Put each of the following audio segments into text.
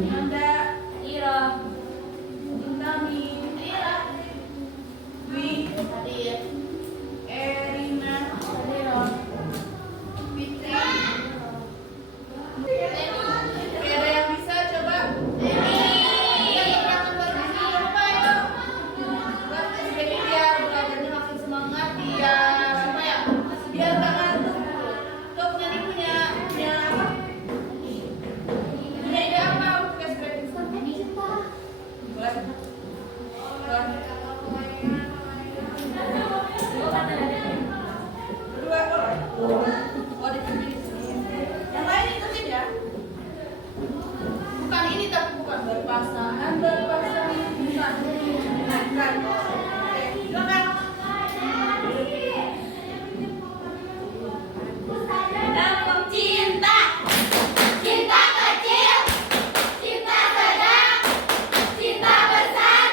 Nanda, Ira, Intami, Ira, Dwi, hadir. Erina, hadir. Fitri, ada yang bisa coba? Jadi biar belajarnya makin semangat, biar apa ya? Biar gak ngantuk. Tuh Nyani punya apa? Punya ide apa? Kayak seperti itu. Boleh. Berdua boleh. Oh, di sini. Yang lain ikutin ya. Bukan ini tapi bukan berpasangan. Bukan. Oke, silakan. Tepuk cinta, cinta kecil, cinta sedang, cinta besar,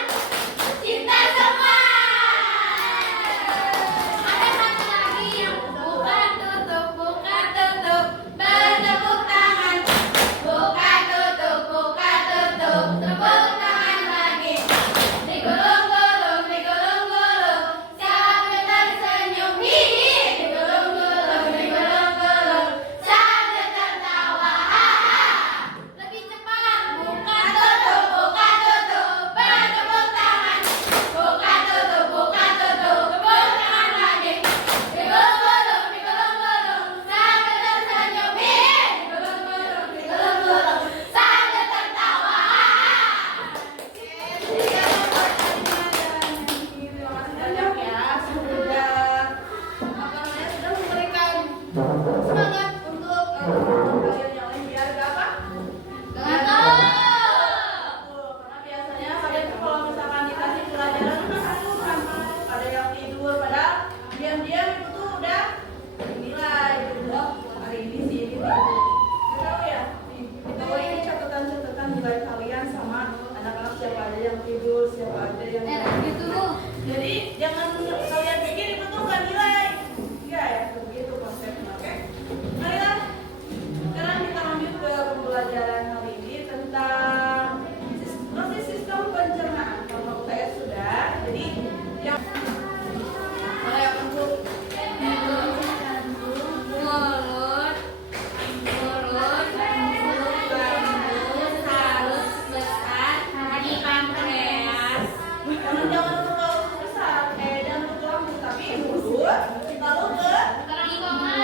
cinta semua. Ada satu lagi yang buka tutup, bertepuk tangan. Buka tutup, tepuk tangan lagi. Digulung-gulung, sambil tersenyum, hihi. Digulung-gulung, sambil tertawa, haha. Lebih cepat. Buka tutup, bertepuk tangan. Buka tutup, tepuk tangan lagi. Digulung-gulung, sambil tersenyum, hihi. Digulung-gulung, sambil tertawa, haha. Banyak ya, sudah memberikan semangat untuk kalian yang lain biar gak apa? Betul, karena biasanya kalian tuh kalau misalkan dikasih pelajaran kan kan ada yang tidur, padahal diam-diam itu tuh udah nilai gitu. Oh, hari ini sih ini tahu ya. Tahu ini catatan nilai kalian sama anak-anak siapa aja yang tidur, siapa aja yang jadi jangan kalian pikir itu tuh nggak nilai. Enggak ya, begitu konsepnya, oke? Marilah, sekarang kita lanjut ke pembelajaran hari ini tentang proses sistem pencernaan. Kalau UTS sudah, jadi yang mulai untuk Mulut, halus, besar, di pankreas. jangan lupa besar, jangan lupa tapi mulut, lalu ke Kerongkongan,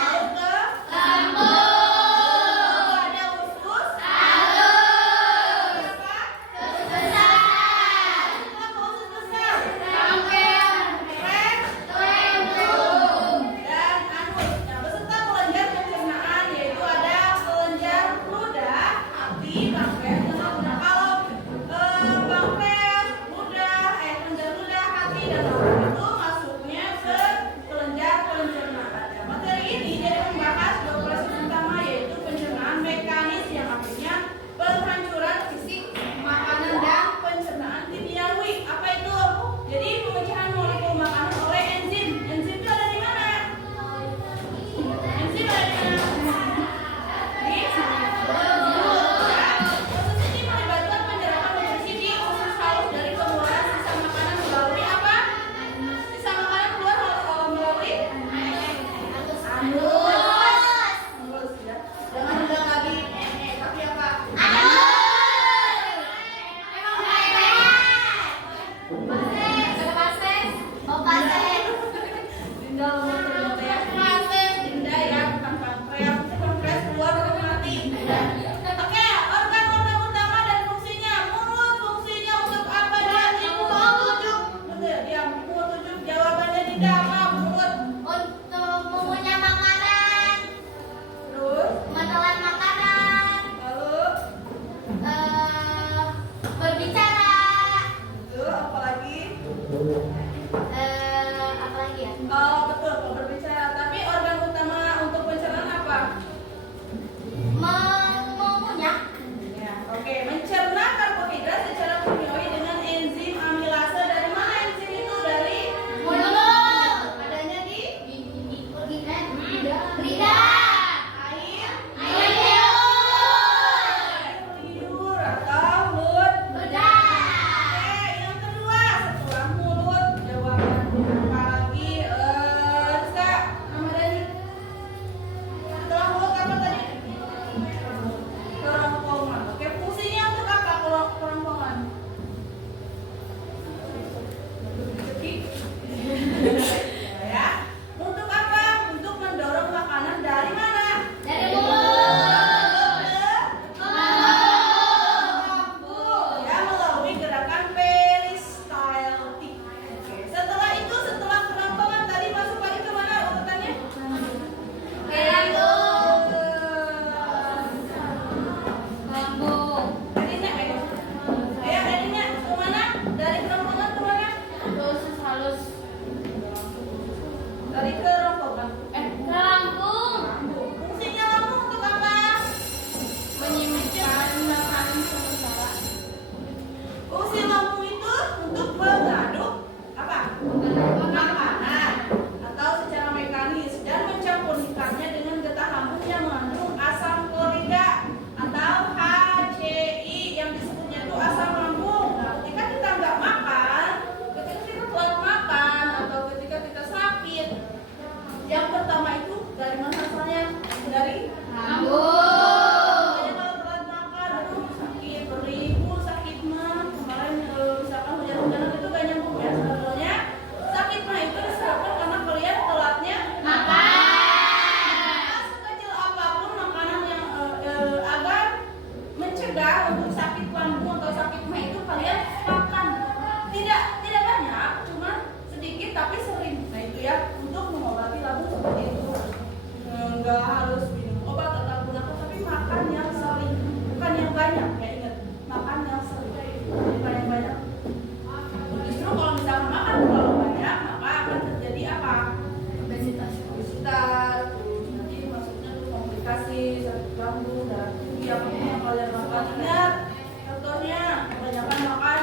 lalu ke lambung, ada usus, halus, apa? besar, Apa usus besar? rongkel, tulang, Dan anus. Nah, beserta kelenjar pencernaan yaitu ada kelenjar ludah, hati, pankreas, dan lambung. Kalau pankreas, kelenjar ludah, hati, dan lambung itu masuknya ke kelenjar pencernaan. Nah, materi ini jadi membahas dua proses utama yaitu pencernaan mekanis yang artinya penghancuran fisik makanan dan pencernaan kimiawi. Apa itu? Jadi pemecahan molekul makanan oleh enzim. Enzim itu ada di mana? Enzim ada di mana? Di mulut. Ya. Proses ini melibatkan penyerapan nutrisi di usus halus dari pengeluaran sisa makanan melalui apa? Sisa makanan keluar melalui anus ya. Jangan bilang lagi tapi apa? Tinggal ngomong ya. Proses Dinda ya, bukan pankreas. Pankreas keluar atau mati. Oke, organ utama dan fungsinya. Mulut fungsinya untuk apa dia? Tujuh. Betul, dia mulut tujuh. Jawabannya Dinda apa? Mulut. untuk mengunyah makanan. pertama itu dari mana asalnya? Dari Lambung. makanya kalau telat makan, aduh sakit, beribu, sakit mah. Kemarin misalkan hujan-hujanan itu gak nyambung ya. Sebetulnya sakit mah itu disebabkan karena kalian telatnya Makan. sekecil apapun makanan yang agar mencegah untuk sakit lambung atau sakit mah itu kalian makan. Tidak banyak, cuma sedikit tapi sering. Nah itu ya untuk mengobati lambung seperti itu. Enggak harus minum obat atau gunakan, tapi makan yang sering, bukan yang banyak. Ya ingat, makan yang sering, bukan yang banyak. Justru kalau misalkan makan terlalu banyak, maka akan terjadi apa? Obesitas. Obesitas, nanti maksudnya tuh komplikasi, sakit lambung, dan yang kalian makan. Ingat, contohnya kebanyakan makan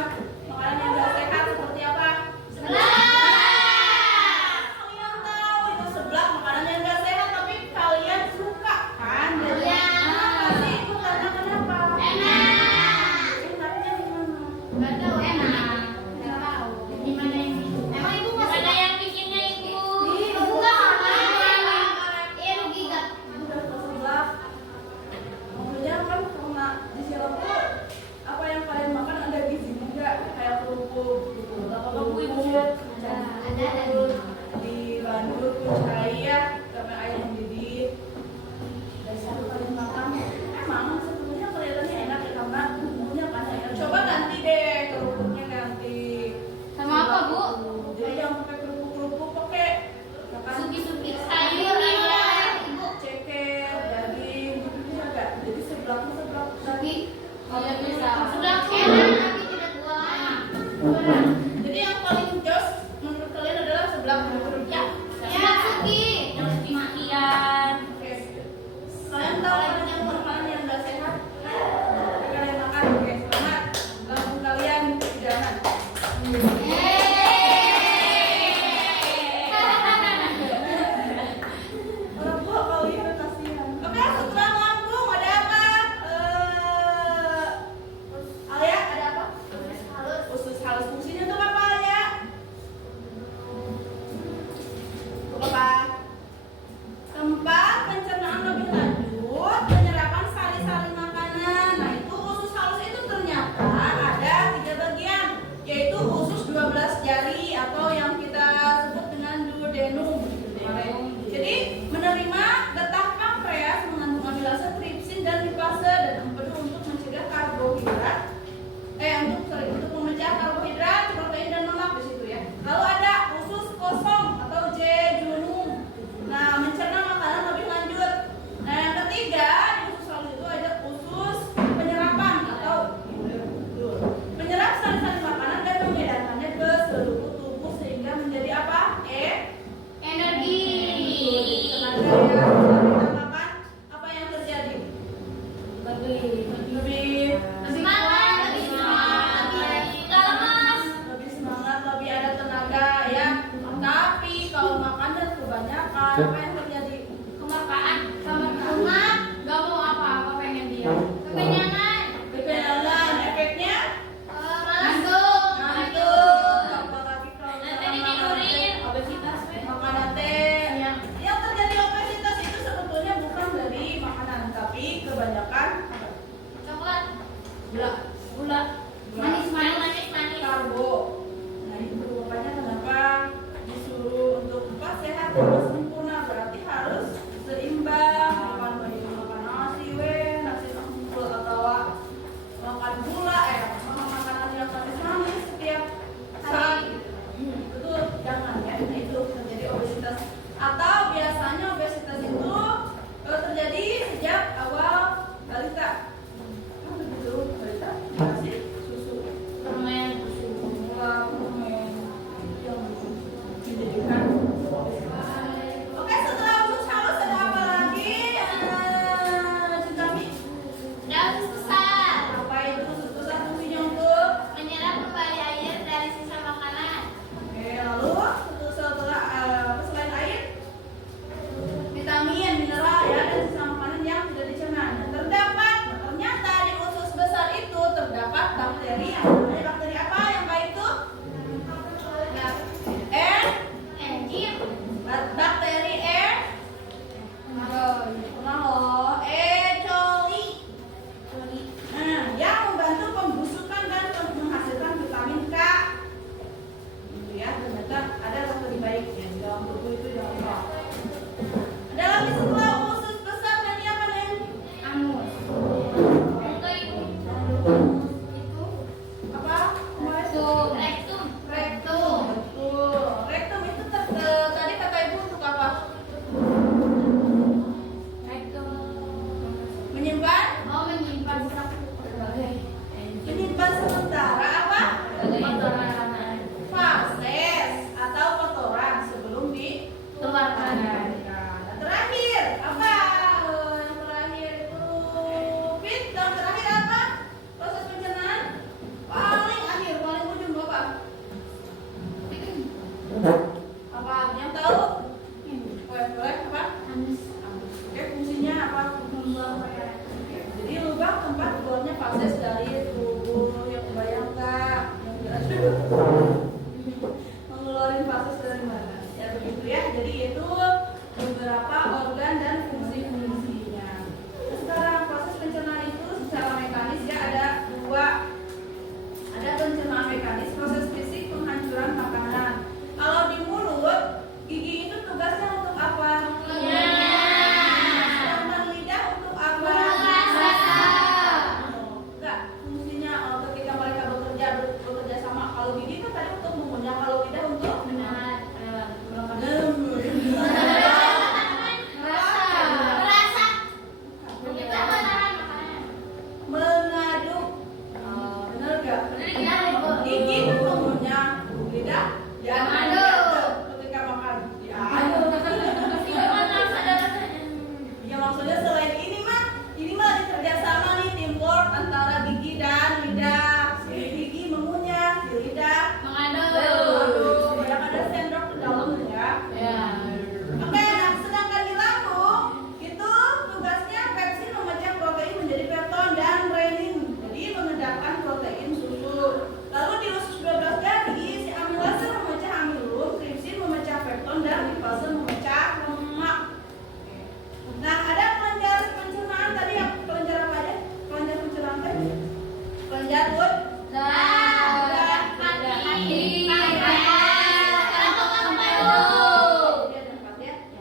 makanan yang gak sehat seperti apa? Kalian tahu itu seblak makanan yang gak sehat, tapi kalian suka Oke, fungsinya apa? Jadi lubang tempat keluarnya fases dari tubuh. Yang kebayang nggak? Yang jelas mengeluarkan fases dari mana? Ya begitu ya. Jadi itu beberapa organ dan fungsi-fungsinya. Sekarang proses pencernaan itu secara mekanis ya ada dua. Ada pencernaan mekanis, proses fisik penghancuran makanan. Kalau di mulut, gigi itu tugasnya untuk apa? Sedangkan lidah untuk apa? Enggak, fungsinya ketika mereka bekerja sama. Kalau gigi kan tadi untuk mengunyah, kalau lidah untuk mengaduk. Benar gak? Gigi kan mengunyah, lidah diaduk ketika makan. Ya maksudnya selain ini mah kerjasama nih, teamwork antara gigi dan lidah. Si gigi mengunyah, si lidah mengaduk. Banyak ada sendok ke dalam ya. Oke, nah sedangkan di lambung itu tugasnya pepsin memecah protein menjadi pepton dan renin. Jadi mengedarkan protein susu. Lalu di usus 12 jari si amilase memecah amilum, tripsin memecah pepton dan lipase memecah lemak. Nah, ada kelenjar pencernaan tadi yang kelenjar apa aja? Kelenjar pencernaan tadi? Kelenjar food. Nah,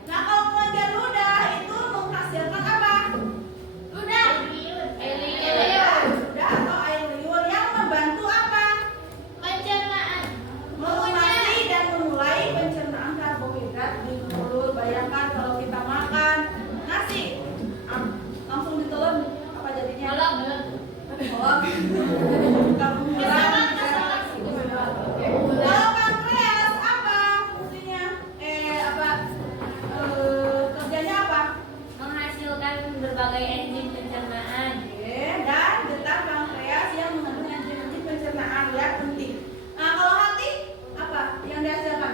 kalau kelenjar ludah itu menghasilkan apa? Ludah atau air liur yang membantu apa? Melumasi dan memulai pencernaan karbohidrat di mulut. Bayangkan kalau kita makan nasi, langsung ditelan apa jadinya? Kolak. Kalau pankreas apa fungsinya? Kerjanya apa? Menghasilkan berbagai enzim pencernaan. Oke, dan getah pankreas yang mengandung enzim pencernaan ya penting. Nah, kalau hati apa yang dihasilkan?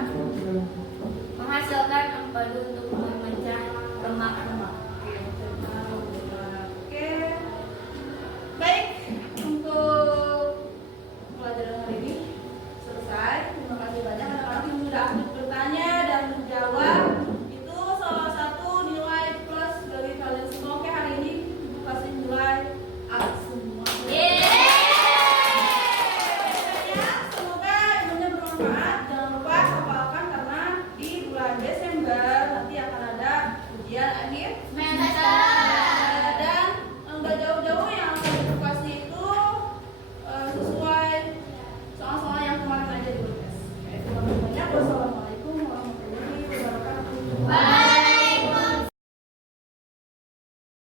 Menghasilkan empedu untuk memecah lemak-lemak. Oke. Baik, untuk pelajaran hari ini selesai. Terima kasih banyak anak-anak yang sudah aktif bertanya dan menjawab. Itu salah satu nilai plus dari kalian semua. Oke, hari ini Ibu kasih nilai A semua. Semoga ilmunya bermanfaat.